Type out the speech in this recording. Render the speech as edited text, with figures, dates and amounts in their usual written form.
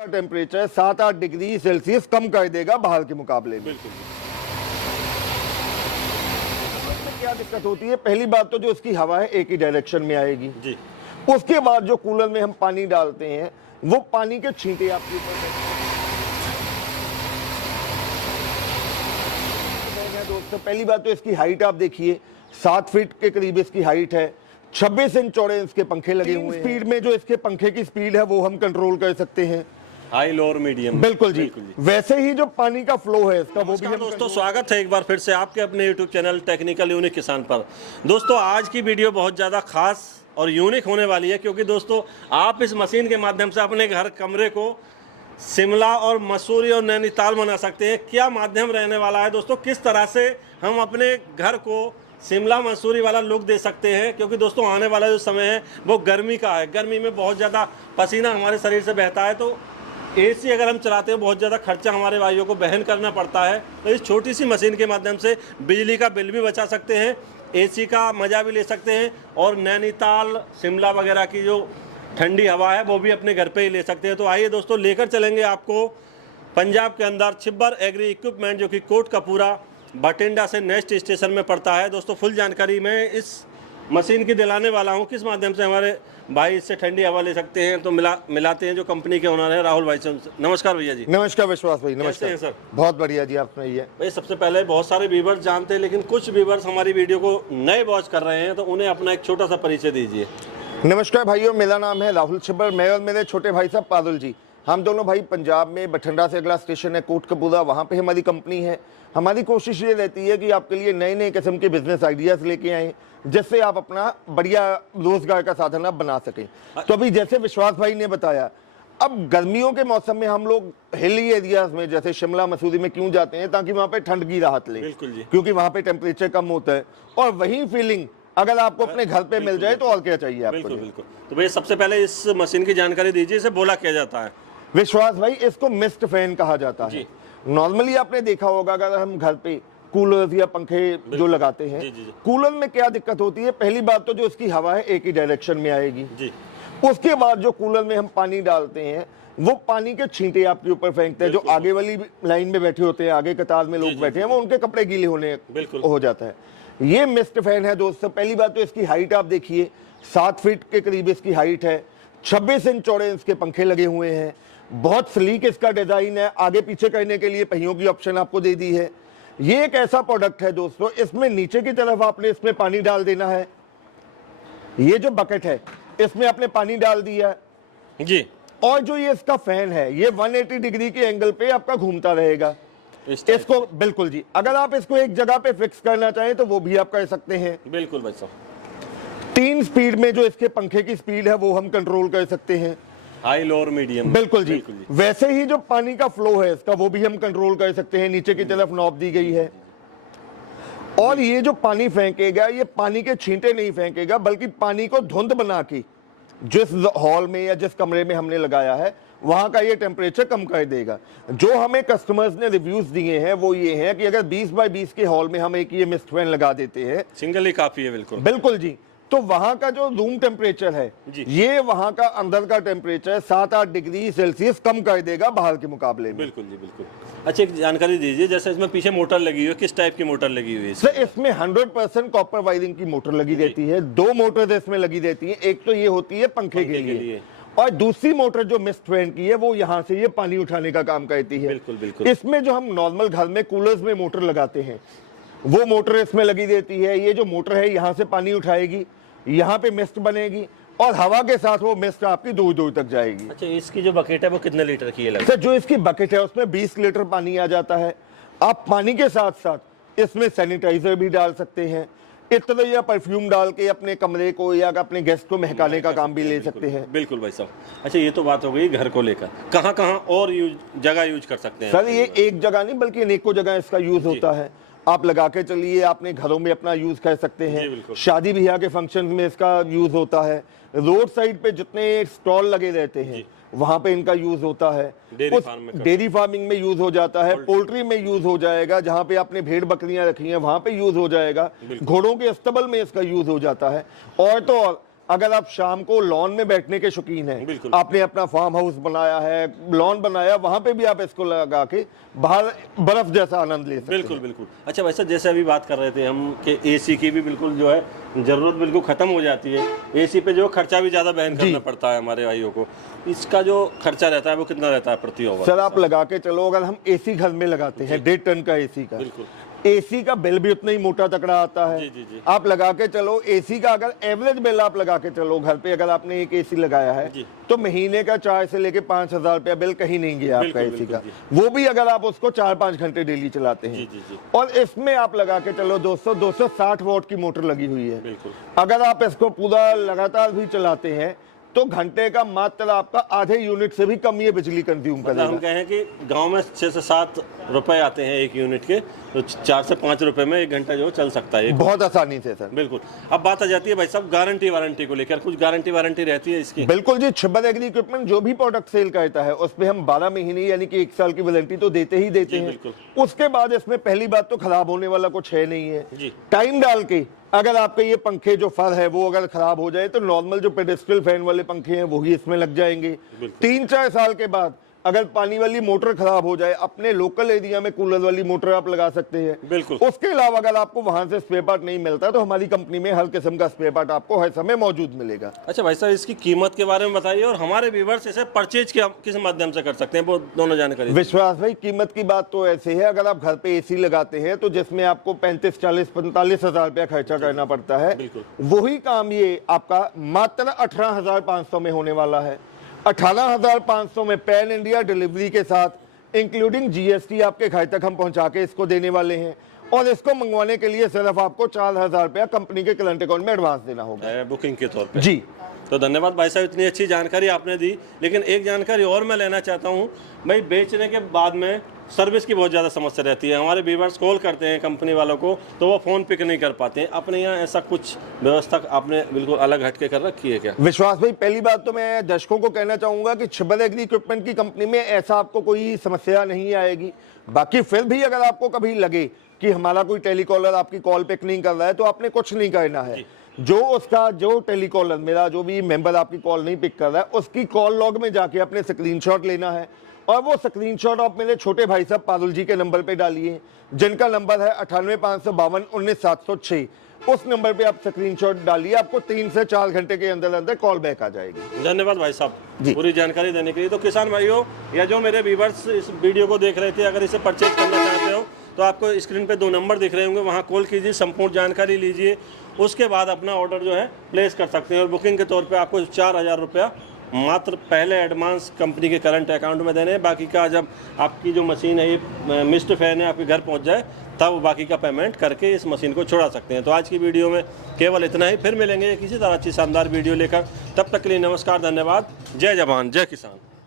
का temperature 7-8 degree Celsius कम कर देगा बाहर के मुकाबले में। बिल्कुल। क्या दिक्कत होती है? पहली बात तो जो उसकी हवा है एक ही डायरेक्शन में आएगी जी। उसके बाद जो कूलर में हम पानी डालते हैं वो पानी के छींटे आपके ऊपर दोस्तों। पहली बात तो इसकी हाइट आप देखिए, 7 फीट के करीब इसकी हाइट है, 26 इंच चौड़े इसके पंखे लगे हुए हैं। स्पीड में जो इसके पंखे की स्पीड है वो हम कंट्रोल कर सकते हैं, हाई लो और मीडियम। बिल्कुल जी। वैसे ही जो पानी का फ्लो है इसका वो भी हम दोस्तों स्वागत है एक बार फिर से आपके अपने यूट्यूब चैनल टेक्निकल यूनिक किसान पर। दोस्तों आज की वीडियो बहुत ज़्यादा खास और यूनिक होने वाली है क्योंकि दोस्तों आप इस मशीन के माध्यम से अपने घर कमरे को शिमला और मसूरी और नैनीताल बना सकते हैं। क्या माध्यम रहने वाला है दोस्तों, किस तरह से हम अपने घर को शिमला मसूरी वाला लुक दे सकते हैं, क्योंकि दोस्तों आने वाला जो समय है वो गर्मी का है। गर्मी में बहुत ज़्यादा पसीना हमारे शरीर से बहता है, तो एसी अगर हम चलाते हैं बहुत ज़्यादा खर्चा हमारे भाइयों को बहन करना पड़ता है। तो इस छोटी सी मशीन के माध्यम से बिजली का बिल भी बचा सकते हैं, एसी का मज़ा भी ले सकते हैं और नैनीताल शिमला वगैरह की जो ठंडी हवा है वो भी अपने घर पे ही ले सकते हैं। तो आइए दोस्तों लेकर चलेंगे आपको पंजाब के अंदर छिब्बर एग्री इक्विपमेंट, जो कि कोटकपूरा बठिंडा से नेक्स्ट स्टेशन में पड़ता है। दोस्तों फुल जानकारी मैं इस मशीन की दिलाने वाला हूं, किस माध्यम से हमारे भाई इससे ठंडी हवा ले सकते हैं। तो मिलाते हैं जो कंपनी के ओनर है राहुल भाई से। नमस्कार भैया जी। नमस्कार विश्वास भाई। नमस्कार सर। बहुत बढ़िया जी। आप सुनाइए भाई। सबसे पहले बहुत सारे व्यूवर्स जानते हैं लेकिन कुछ व्यूवर्स हमारी वीडियो को नए वॉच कर रहे हैं, तो उन्हें अपना एक छोटा सा परिचय दीजिए। नमस्कार भाइयों, मेरा नाम है राहुल छिब्बर। मैं और मेरे छोटे भाई साहब पारुल जी, हम दोनों भाई पंजाब में बठिंडा से अगला स्टेशन है कोटकपूरा, वहाँ पे हमारी कंपनी है। हमारी कोशिश ये रहती है कि आपके लिए नए नए किस्म के बिजनेस आइडियाज़ लेके आएँ जिससे आप अपना बढ़िया रोजगार का साधन आप बना सकें। तो अभी जैसे विश्वास भाई ने बताया, अब गर्मियों के मौसम में हम लोग हिली एरियाज में जैसे शिमला मसूरी में क्यों जाते हैं, ताकि वहाँ पे ठंड की राहत लें, क्योंकि वहाँ पे टेम्परेचर कम होता है और वही फीलिंग अगर आपको अपने घर पे मिल जाए तो और क्या चाहिए आपको। बिल्कुल बिल्कुल। तो भैया सबसे पहले इस मशीन की जानकारी दीजिए, इसे बोला क्या जाता है। विश्वास भाई, इसको मिस्ट फैन कहा जाता है। नॉर्मली आपने देखा होगा अगर हम घर पे कूलर या पंखे जो लगाते हैं, कूलर में क्या दिक्कत होती है? पहली बात तो जो इसकी हवा है एक ही डायरेक्शन में आएगी जी। उसके बाद जो कूलर में हम पानी डालते हैं वो पानी के छींटे आपके ऊपर फेंकते हैं। जो आगे वाली लाइन में बैठे होते हैं, आगे कतार में लोग बैठे हैं, वो उनके कपड़े गीले होने हो जाता है। ये मिस्ट फैन है दोस्तों। पहली बात तो इसकी हाइट आप देखिए, 7 फीट के करीब इसकी हाइट है, 26 इंच चौड़े इसके पंखे लगे हुए हैं, बहुत स्लीक इसका डिजाइन है, आगे पीछे करने के लिए पहियों की ऑप्शन आपको दे दी है। ये एक ऐसा प्रोडक्ट है दोस्तों, इसमें नीचे की तरफ आपने इसमें पानी डाल देना है। ये जो बकेट है इसमें आपने पानी डाल दिया जी, और जो ये इसका फैन है ये 180 डिग्री के एंगल पे आपका घूमता रहेगा इसको। बिल्कुल जी। अगर आप इसको एक जगह पे फिक्स करना चाहें तो वो भी आप कर सकते हैं। बिल्कुल भाई साहब। 3 स्पीड में जो इसके पंखे की स्पीड है वो हम कंट्रोल कर सकते हैं, हाई लो और मीडियम। बिल्कुल जी। वैसे ही जो पानी का फ्लो है इसका वो भी हम कंट्रोल कर सकते हैं, नीचे की तरफ नॉब दी गई है। और ये जो पानी फेंकेगा ये पानी के छींटे नहीं फेंकेगा, बल्कि पानी को धुंध बना के जिस हॉल में या जिस कमरे में हमने लगाया है वहां का ये टेम्परेचर कम कर देगा। जो हमें कस्टमर्स ने रिव्यूज दिए हैं वो ये हैं कि अगर 20 बाय 20 के हॉल में हम एक ये मिस्ट फैन लगा देते हैं, सिंगल ही काफी है। बिल्कुल बिल्कुल जी। तो वहां का जो रूम टेम्परेचर है ये वहां का अंदर का टेम्परेचर 7-8 डिग्री सेल्सियस कम कर देगा बाहर के मुकाबले में। बिल्कुल जी बिल्कुल। अच्छा एक जानकारी दीजिए, जैसे इसमें पीछे मोटर लगी हुई है, किस टाइप की मोटर लगी हुई है? सर इसमें 100% कॉपर वायरिंग की मोटर लगी रहती है। 2 मोटर इसमें लगी रहती है, एक तो ये होती है पंखे के लिए और दूसरी मोटर जो मिस्ट फैन की है वो यहाँ से ये पानी उठाने का काम करती है। बिल्कुल बिल्कुल। इसमें जो हम नॉर्मल घर में कूलर्स में मोटर लगाते हैं वो मोटर इसमें लगी रहती है। ये जो मोटर है यहाँ से पानी उठाएगी, यहाँ पे मिस्ट बनेगी और हवा के साथ वो मिस्ट आपकी दूर दूर तक जाएगी। अच्छा इसकी जो बकेट है वो कितने लीटर की है? सर जो इसकी बकेट है उसमें 20 लीटर पानी आ जाता है। आप पानी के साथ साथ इसमें सैनिटाइजर भी डाल सकते हैं, इत्र या परफ्यूम डाल के अपने कमरे को या अपने गेस्ट को महकाने का काम भी ले सकते हैं। बिल्कुल भाई साहब। अच्छा ये तो बात हो गई घर को लेकर, कहाँ कहाँ और जगह यूज कर सकते हैं? सर ये एक जगह नहीं बल्कि अनेकों जगह इसका यूज होता है। आप लगा के चलिए, आपने घरों में अपना यूज कर सकते हैं, शादी ब्याह के फंक्शन में इसका यूज होता है, रोड साइड पे जितने स्टॉल लगे रहते हैं वहां पे इनका यूज होता है, डेयरी फार्मिंग में यूज हो जाता है, पोल्ट्री में यूज हो जाएगा, जहां पे आपने भेड़ बकरियां रखी हैं वहां पे यूज हो जाएगा, घोड़ों के अस्तबल में इसका यूज हो जाता है। और तो और अगर आप शाम को लॉन में बैठने के शौकीन हैं, आपने अपना फार्म हाउस बनाया है, लॉन बनाया, वहां पे भी आप इसको लगा के बाहर बर्फ जैसा आनंद ले सकते हैं। बिल्कुल बिल्कुल। अच्छा वैसे जैसे अभी बात कर रहे थे हम कि एसी की भी बिल्कुल जो है ज़रूरत बिल्कुल ख़त्म हो जाती है, एसी पे जो खर्चा भी ज़्यादा बहन करना पड़ता है हमारे भाइयों को, इसका जो खर्चा रहता है वो कितना रहता है प्रति ओवर? सर आप लगा के चलो, अगर हम एसी घर में लगाते हैं 1.5 टन का एसी का, बिल्कुल एसी का बिल भी उतना ही मोटा तकड़ा आता है। जी। आप लगा के चलो एसी का अगर एवरेज बिल आप लगा के चलो घर पे, अगर आपने एक एसी लगाया है तो महीने का 4 से लेके 5,000 रुपया बिल कहीं नहीं गया आपका एसी का, वो भी अगर आप उसको 4-5 घंटे डेली चलाते हैं। और इसमें आप लगा के चलो 260 वोल्ट की मोटर लगी हुई है, अगर आप इसको पूरा लगातार भी चलाते हैं तो घंटे का मात्र आपका आधे यूनिट से भी कम ये बिजली कंज्यूम करेगा। हम कहें कि गांव में 6 से 7 रुपए आते हैं एक यूनिट के, तो 4 से 5 रुपए में 1 घंटा जो चल सकता है बहुत आसानी से सर। बिल्कुल। अब बात आ जाती है भाई साहब गारंटी वारंटी को लेकर, कुछ गारंटी वारंटी रहती है इसकी? बिल्कुल जी, छिब्बर एग्री इक्विपमेंट जो भी प्रोडक्ट सेल करता है उस पे हम 12 महीने यानी कि 1 साल की वारंटी तो देते ही देते हैं। उसके बाद इसमें पहली बात तो खराब होने वाला कुछ है नहीं है। टाइम डाल के अगर आपके ये पंखे जो फर है वो अगर खराब हो जाए तो नॉर्मल जो पेडेस्ट्रियल फैन वाले पंखे हैं वही इसमें लग जाएंगे। 3-4 साल के बाद अगर पानी वाली मोटर खराब हो जाए, अपने लोकल एरिया में कूलर वाली मोटर आप लगा सकते हैं। बिल्कुल। उसके अलावा अगर आपको वहां से स्पेयर पार्ट नहीं मिलता तो हमारी कंपनी में हर किस्म का स्पेयर पार्ट आपको हर समय मौजूद मिलेगा। अच्छा भाई साहब इसकी कीमत के बारे में बताइए, और हमारे व्यूअर्स इसे परचेज किस माध्यम से कर सकते हैं, वो दोनों जानकारी। विश्वास भाई कीमत की बात तो ऐसे है, अगर आप घर पे एसी लगाते हैं तो जिसमें आपको 35, 40, 45 हजार रुपया खर्चा करना पड़ता है, वही काम ये आपका मात्र 18,500 में होने वाला है। 18,500 में पैन इंडिया डिलीवरी के साथ इंक्लूडिंग जीएसटी आपके घर तक हम पहुंचा के इसको देने वाले हैं। और इसको मंगवाने के लिए सिर्फ आपको 4,000 रुपया कंपनी के करंट अकाउंट में एडवांस देना होगा बुकिंग के तौर पे। जी तो धन्यवाद भाई साहब, इतनी अच्छी जानकारी आपने दी। लेकिन एक जानकारी और मैं लेना चाहता हूँ भाई, बेचने के बाद में सर्विस की बहुत ज़्यादा समस्या रहती है। हमारे व्यूअर्स कॉल करते हैं कंपनी वालों को तो वो फ़ोन पिक नहीं कर पाते हैं। अपने यहाँ ऐसा कुछ व्यवस्था आपने बिल्कुल अलग हटके कर रखी है क्या? विश्वास भाई पहली बात तो मैं दर्शकों को कहना चाहूंगा कि छिब्बर एग्री इक्विपमेंट की कंपनी में ऐसा आपको कोई समस्या नहीं आएगी। बाकी फिर भी अगर आपको कभी लगे कि हमारा कोई टेलीकॉलर आपकी कॉल पिक नहीं कर रहा है तो आपने कुछ नहीं करना है। जो टेलीकॉलर मेरा जो भी मेंबर आपकी कॉल नहीं पिक कर रहा है उसकी कॉल लॉग में जाके अपने स्क्रीनशॉट लेना है और वो स्क्रीनशॉट आप मेरे छोटे भाई साहब पारुल जी के नंबर पे डालिए, जिनका नंबर है 98,552,19,706। उस नंबर पे आप स्क्रीनशॉट डालिए, आपको 3 से 4 घंटे के अंदर अंदर कॉल बैक आ जाएगी। धन्यवाद भाई साहब पूरी जानकारी देने के लिए। तो किसान भाइयों या जो मेरे व्यूअर्स इस वीडियो को देख रहे थे, अगर इसे परचेज करना चाहते हो तो आपको स्क्रीन पे 2 नंबर दिख रहे होंगे, वहाँ कॉल कीजिए, संपूर्ण जानकारी लीजिए, उसके बाद अपना ऑर्डर जो है प्लेस कर सकते हैं। और बुकिंग के तौर पे आपको 4,000 रुपया मात्र पहले एडवांस कंपनी के करंट अकाउंट में देने हैं। बाकी का जब आपकी जो मशीन है ये मिस्ट फैन है आपके घर पहुंच जाए तब बाकी का पेमेंट करके इस मशीन को छुड़ा सकते हैं। तो आज की वीडियो में केवल इतना ही, फिर मिलेंगे किसी तरह अच्छी शानदार वीडियो लेकर। तब तक के लिए नमस्कार, धन्यवाद, जय जवान जय किसान।